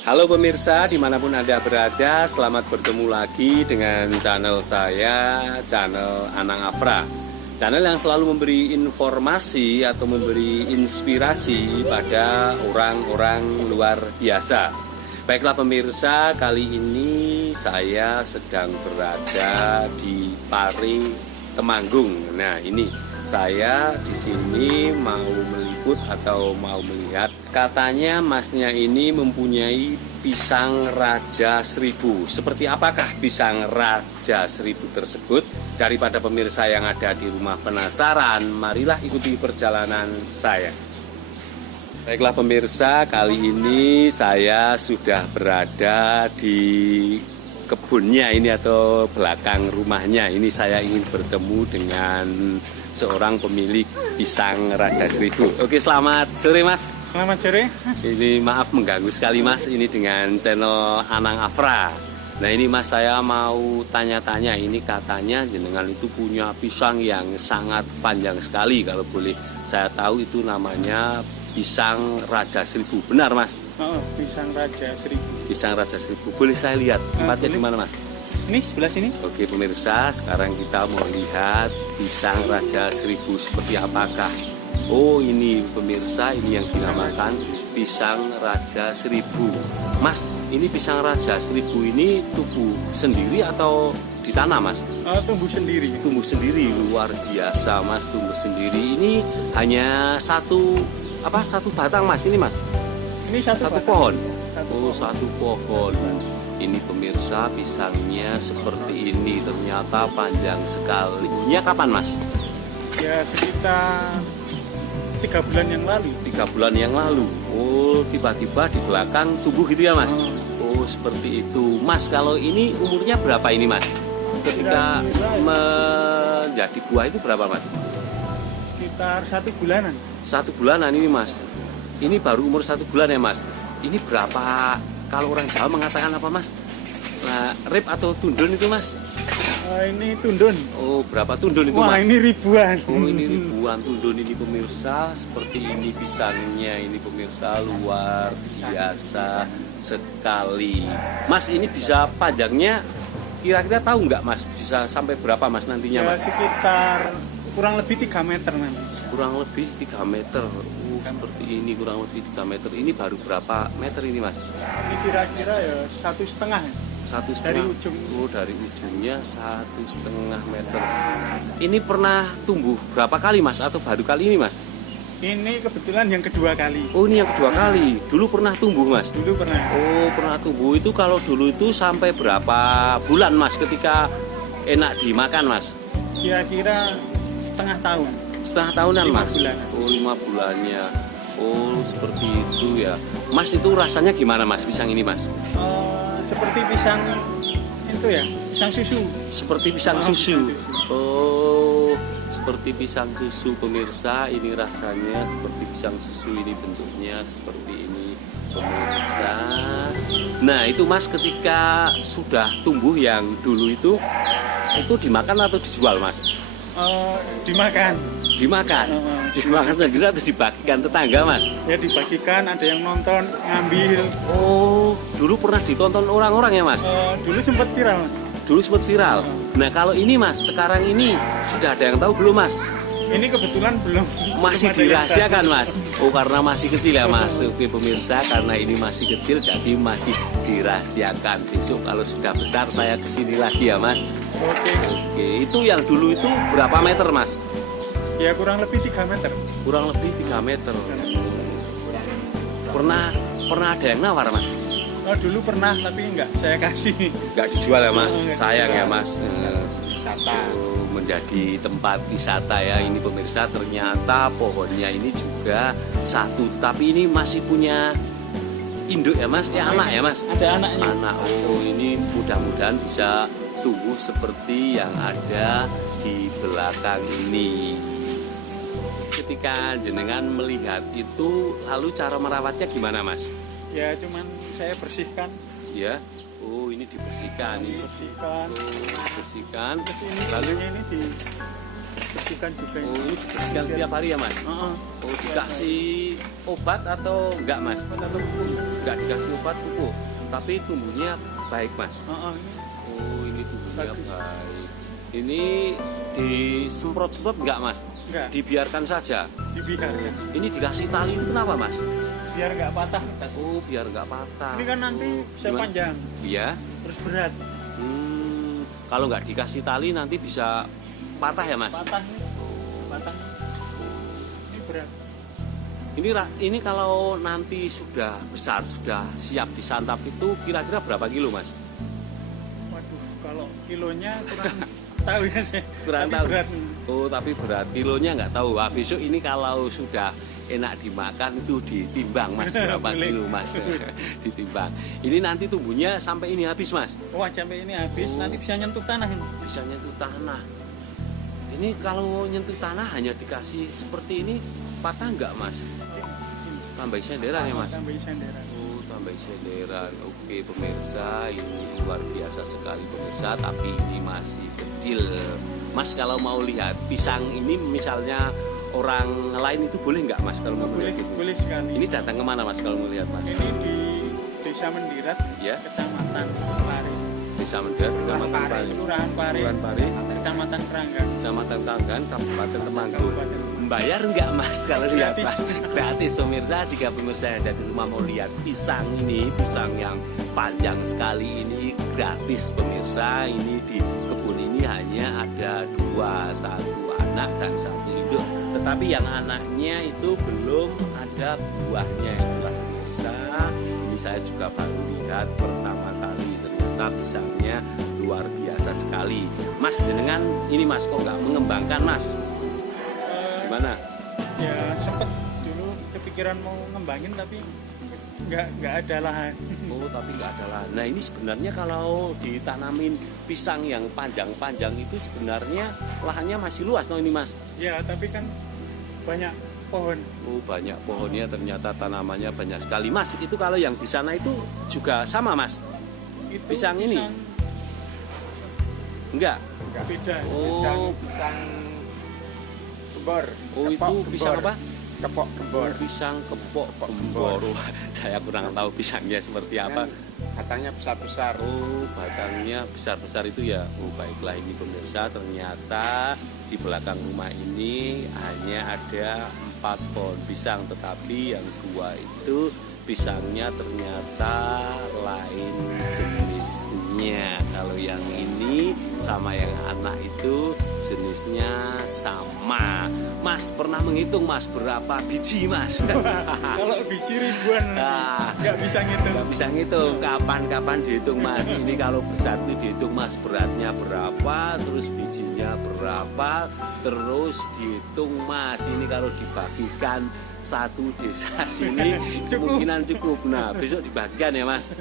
Halo pemirsa, dimanapun Anda berada, selamat bertemu lagi dengan channel saya, channel Anang Afra. Channel yang selalu memberi informasi atau memberi inspirasi pada orang-orang luar biasa. Baiklah pemirsa, kali ini saya sedang berada di Pare Temanggung. Nah ini saya di sini mau meliput atau mau melihat, katanya masnya ini mempunyai pisang Raja Seribu. Seperti apakah pisang Raja Seribu tersebut? Daripada pemirsa yang ada di rumah penasaran, marilah ikuti perjalanan saya. Baiklah pemirsa, kali ini saya sudah berada di kebunnya ini atau belakang rumahnya. Ini saya ingin bertemu dengan seorang pemilik pisang Raja Seribu. Oke, selamat sore Mas. Selamat sore. Ini maaf mengganggu sekali Mas, ini dengan channel Anang Afra. Nah ini Mas, saya mau tanya-tanya, ini katanya jenengan itu punya pisang yang sangat panjang sekali. Kalau boleh saya tahu itu namanya pisang Raja Seribu, benar Mas? Oh, pisang Raja Seribu. Pisang Raja Seribu, boleh saya lihat tempatnya di mana Mas? Ini sebelah sini. Oke pemirsa, sekarang kita mau lihat pisang Raja Seribu seperti apakah. Oh ini pemirsa, ini yang dinamakan pisang Raja Seribu. Mas, ini pisang Raja Seribu ini tumbuh sendiri atau ditanam Mas? Oh, tumbuh sendiri. Tumbuh sendiri, luar biasa Mas, tumbuh sendiri. Ini hanya satu batang Mas, ini Mas? Ini satu pohon. Satu satu pohon. Ini pemirsa, pisangnya seperti ini, ternyata panjang sekali. Tumbuhnya kapan Mas? Ya sekitar 3 bulan yang lalu. 3 bulan yang lalu. Oh, tiba-tiba di belakang tumbuh gitu ya Mas? Oh, seperti itu. Mas, kalau ini umurnya berapa ini Mas? Ketika menjadi buah itu berapa Mas? Sekitar 1 bulanan. 1 bulanan ini Mas. Ini baru umur 1 bulan ya Mas. Ini berapa? Kalau orang Jawa mengatakan apa Mas? Nah, rib atau tundun itu Mas? Ini tundun. Oh, berapa tundun itu Wah, Mas? ini ribuan. Oh, ini ribuan tundun ini pemirsa. Seperti ini pisangnya ini pemirsa, luar biasa sekali. Mas, ini bisa panjangnya kira-kira tahu nggak Mas? Bisa sampai berapa Mas nantinya Ya Mas? sekitar kurang lebih 3 meter nanti. Kurang lebih 3 meter. Seperti ini kurang lebih 3 meter. Ini baru berapa meter ini Mas? Ini kira-kira ya 1,5. 1,5 dari ujung. Oh, dari ujungnya 1,5 meter. Ini pernah tumbuh berapa kali Mas atau baru kali ini Mas? Ini kebetulan yang kedua kali. Oh, ini yang kedua kali. Dulu pernah tumbuh Mas? Dulu pernah. Oh, pernah tumbuh. Itu kalau dulu itu sampai berapa bulan Mas ketika enak dimakan Mas? Kira-kira setengah tahun. Setengah tahunan 5 Mas? bulan. Oh, 5 bulannya. Oh, seperti itu ya. Mas, itu rasanya gimana Mas pisang ini Mas? Seperti pisang itu ya, pisang susu. Seperti pisang susu. Oh, seperti pisang susu pemirsa. Ini rasanya seperti pisang susu, ini bentuknya seperti ini pemirsa. Nah itu Mas, ketika sudah tumbuh yang dulu itu dimakan atau dijual Mas? Dimakan. Dimakan? Dimakan sendiri atau dibagikan tetangga Mas? Ya dibagikan, ada yang nonton, ngambil. Oh, dulu pernah ditonton orang-orang ya Mas? Dulu sempat viral. Dulu sempat viral. Nah kalau ini Mas, sekarang ini sudah ada yang tahu belum Mas? Ini kebetulan belum. Masih belum ada yang dirahasiakan tahu. Mas? Oh, karena masih kecil ya Mas? Oke pemirsa, karena ini masih kecil jadi masih dirahasiakan. Besok kalau sudah besar saya kesini lagi ya Mas. Oke, itu yang dulu itu berapa meter Mas? Ya kurang lebih 3 meter. Kurang lebih 3 meter. Pernah ada yang nawar Mas? Dulu pernah tapi enggak saya kasih. Nggak dijual ya Mas? Nggak Sayang dijual. ya Mas. Wisata. Menjadi tempat wisata ya ini pemirsa. Ternyata pohonnya ini juga satu, tapi ini masih punya induk ya Mas? Anak ya Mas? Ada anaknya. Anak. Oh, ini mudah-mudahan bisa tumbuh seperti yang ada di belakang ini. Ketika jenengan melihat itu, lalu cara merawatnya gimana Mas? Ya cuman saya bersihkan. Ya. Oh, ini dibersihkan. Ini Bersihkan. dibersihkan. Terus ini Lalu ini dibersihkan juga. oh, ini dibersihkan setiap hari ya Mas? Oh, dikasih obat atau enggak Mas? Atau nggak dikasih obat pupuk, tapi tumbuhnya baik mas. Ini Oh ini tumbuhnya bagus. baik. Ini disemprot-semprot nggak mas? Enggak, Dibiarkan saja. dibiarkan Ini dikasih tali itu kenapa mas? biar nggak patah. Oh biar nggak patah. Ini kan nanti bisa Gimana? panjang, Iya. terus berat. Kalau nggak dikasih tali nanti bisa patah ya mas? Patah nih, patah. Ini berat. Ini kalau nanti sudah besar, sudah siap disantap itu kira-kira berapa kilo mas? Waduh, kalau kilonya kurang tahu ya saya. Kurang Tapi tahu. berat. Oh tapi berat, kilonya nggak tahu. Wah, besok ini kalau sudah enak dimakan itu ditimbang mas berapa Boleh. kilo mas? Ditimbang. Ini nanti tumbuhnya sampai ini habis mas? Wah, sampai ini habis, Oh. nanti bisa nyentuh tanah ini. Bisa nyentuh tanah. Ini kalau nyentuh tanah hanya dikasih seperti ini patah nggak mas? Tambahin senderan ya mas? Tambah senderan. Oh, tambah senderan. Oke pemirsa, ini luar biasa sekali pemirsa, tapi ini masih kecil. Mas kalau mau lihat pisang ini misalnya orang lain itu boleh nggak mas kalau mau Boleh, lihat itu? boleh sekali. Ini datang kemana mas kalau mau lihat mas? Ini di Desa Mendirat, Ya, Kecamatan Pari, Desa Mendirat, Kecamatan Pari, Kelurahan Pari, Kelurahan Pari, Kecamatan Keranggan, Kecamatan Tanggan, Kabupaten Temanggung. Kabupaten. Bayar nggak mas kalau lihat Gratis. mas? Gratis pemirsa. Jika pemirsa yang ada di rumah mau lihat pisang ini, pisang yang panjang sekali ini gratis pemirsa. Ini di kebun ini hanya ada dua, satu anak dan satu induk. Tetapi yang anaknya itu belum ada buahnya itulah pemirsa. Ini saya juga baru lihat pertama kali, ternyata pisangnya luar biasa sekali. Mas jenengan ini mas kok nggak mengembangkan mas? Gimana? Ya sempet dulu kepikiran mau ngembangin tapi nggak ada lahan. Oh tapi nggak ada lahan. Nah ini sebenarnya kalau ditanamin pisang yang panjang-panjang itu sebenarnya lahannya masih luas no ini mas? Ya tapi kan banyak pohon. Oh banyak pohonnya, ternyata tanamannya banyak sekali mas. Itu kalau yang di sana itu juga sama mas? Itu Pisang ini? Enggak? beda. Oh, Pisang kebor. oh itu pisang apa? Kepok kebor. Oh, pisang kepok gembor. Wah, saya kurang tahu pisangnya seperti apa. Batangnya besar-besar. Oh, batangnya besar-besar itu ya. Oh, baiklah ini pemirsa, ternyata di belakang rumah ini hanya ada 4 pohon pisang, tetapi yang 2 itu pisangnya ternyata lain jenisnya. Kalau yang ini sama yang anak itu jenisnya sama. Mas pernah menghitung mas berapa biji mas? Kalau biji ribuan Nah, nggak bisa ngitung. nggak bisa ngitung kapan dihitung mas. Ini kalau besar itu dihitung mas beratnya berapa, terus bijinya berapa, terus dihitung mas. Ini kalau dibagikan satu desa sini Cukup. kemungkinan cukup. Nah besok dibagikan ya mas.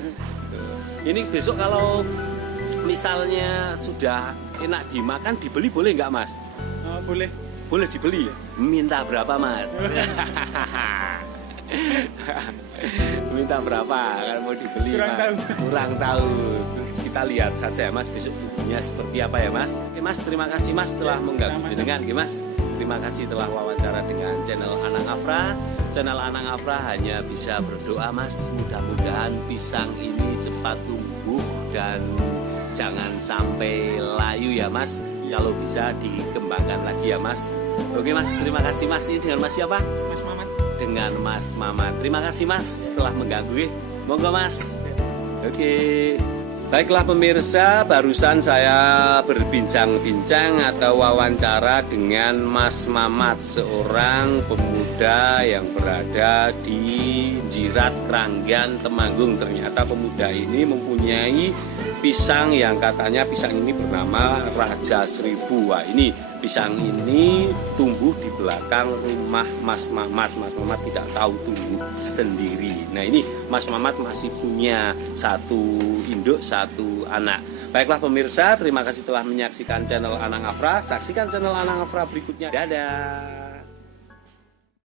Ini besok kalau misalnya sudah enak dimakan dibeli boleh nggak mas? Boleh. Boleh dibeli. Minta berapa mas? Minta berapa kalau mau dibeli Kurang mas? tahu. Kurang tahu. Kita lihat saja mas besok tubuhnya seperti apa ya mas. Oke mas, terima kasih mas telah mengganggu sama-sama. jenengan Oke, mas. Terima kasih telah wawancara dengan channel Anang Afra. Channel Anang Afra hanya bisa berdoa mas, mudah-mudahan pisang ini cepat tumbuh dan jangan sampai layu ya mas. Kalau bisa dikembangkan lagi ya mas. Oke mas, terima kasih mas. Ini dengan mas siapa? Mas Mamat. Dengan Mas Mamat. Terima kasih Mas telah mengganggu. Monggo Mas. Oke. Baiklah pemirsa, barusan saya berbincang-bincang atau wawancara dengan Mas Mamat, seorang pemuda yang berada di Jirat Keranggan, Temanggung. Ternyata pemuda ini mempunyai pisang yang katanya pisang ini bernama Raja Seribu. Wah, ini pisang ini tumbuh di belakang rumah Mas Mamat. Mas Mamat tidak tahu tumbuh sendiri. Nah ini Mas Mamat masih punya 1 induk 1 anak. Baiklah pemirsa, terima kasih telah menyaksikan channel Anang Afra. Saksikan channel Anang Afra berikutnya. Dadah.